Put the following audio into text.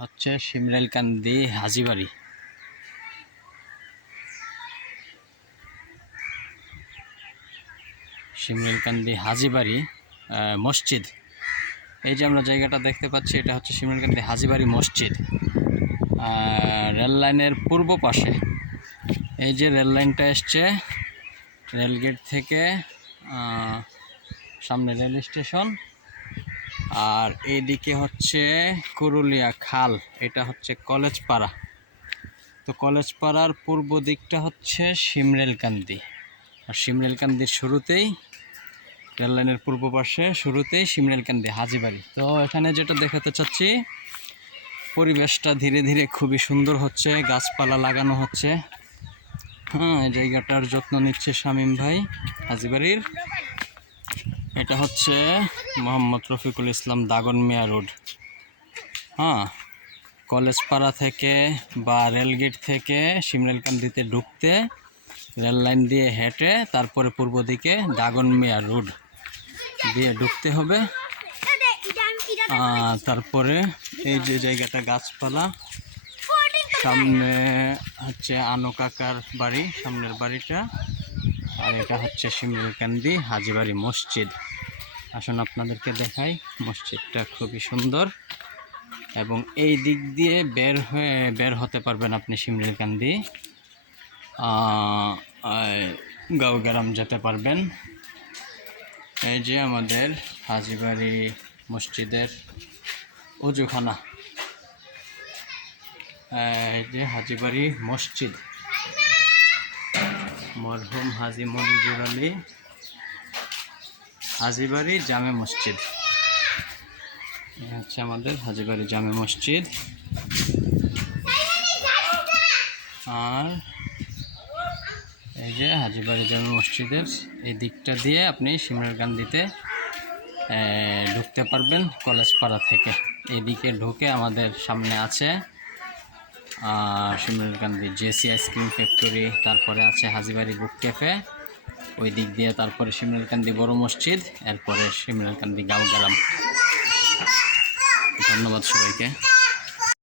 হচ্ছে শিমরেলকান্দি হাজীবাড়ি। শিমরেলকান্দি হাজীবাড়ি মসজিদ। এই যে আমরা জায়গাটা দেখতে পাচ্ছি, এটা হচ্ছে শিমরেলকান্দি হাজীবাড়ি মসজিদ। রেল লাইনের পূর্ব পাশে এই যে রেল লাইনটা এসছে, রেলগেট থেকে সামনে রেল স্টেশন, আর এইদিকে হচ্ছে কুরুলিয়া খাল, এটা হচ্ছে কলেজপাড়া। তো কলেজপাড়ার পূর্ব দিকটা হচ্ছে শিমরেলকান্দি, আর শিমরেলকান্দির শুরুতেই রেল লাইনের পূর্ব পাশে শুরুতেই শিমরেলকান্দি হাজীবাড়ি। তো এখানে যেটা দেখাতে চাচ্ছি, পরিবেশটা ধীরে ধীরে খুবই সুন্দর হচ্ছে, গাছপালা লাগানো হচ্ছে। এই জায়গাটার যত্ন নিচ্ছে শামীম ভাই হাজীবাড়ির। এটা হচ্ছে মোহাম্মদ রফিকুল ইসলাম দাগন মিয়া রোড। কলেজপাড়া থেকে বা রেলগেট থেকে শিমরেলকান্দিতে ঢুকতে রেল লাইন দিয়ে হেঁটে তারপরে পূর্ব দিকে দাগন মিয়া রোড দিয়ে ঢুকতে হবে। তারপরে এই যে জায়গাটা গাছপালা, সামনে হচ্ছে আনো কাকার বাড়ি, সামনের বাড়িটা, আর এটা হচ্ছে শিমরেলকান্দি হাজীবাড়ি মসজিদ। আসুন আপনাদেরকে দেখাই, মসজিদটা খুবই সুন্দর, এবং এই দিক দিয়ে বের হতে পারবেন আপনি শিমরেলকান্দি, গাঁওগ্রাম যেতে পারবেন। এই যে আমাদের হাজীবাড়ি মসজিদের অজুখানা, এই যে হাজীবাড়ি মসজিদ, মরহুম হাজী মঞ্জুর আলী হাজীবাড়ি জামে মসজিদ। হচ্ছে আমাদের হাজীবাড়ি জামে মসজিদ। আর এই যে হাজীবাড়ি জামে মসজিদের এই দিকটা দিয়ে আপনি শিমরেলকান্দিতে ঢুকতে পারবেন কলেজপাড়া থেকে। এদিকে ঢুকে আমাদের সামনে আছে শিমরেলকান্দি জেসি আইসক্রিম ফ্যাক্টরি, তারপরে আছে হাজীবাড়ি বুক ক্যাফে, ওই দিক দিয়ে তারপরে শিমরেলকান্দি বড় মসজিদ, এরপরে শিমরেলকান্দি গাঁওগ্রাম। ধন্যবাদ সবাইকে।